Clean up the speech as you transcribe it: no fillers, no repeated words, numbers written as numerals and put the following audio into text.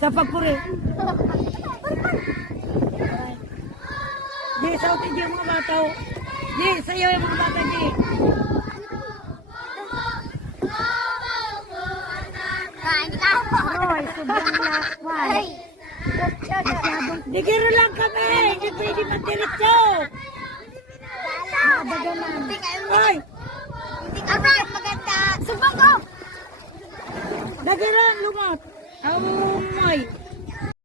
Sa pagpuri. Di, sautin di yung mga bata. Di, sayo yung mga bata, di. Roy, sobrang lakwan. Di kiro lang kami. Hindi pwede matiritso. Nabagaman. Ay! Hindi ka maganda. Sumbang ko! Dagiran, lumot. Awumay.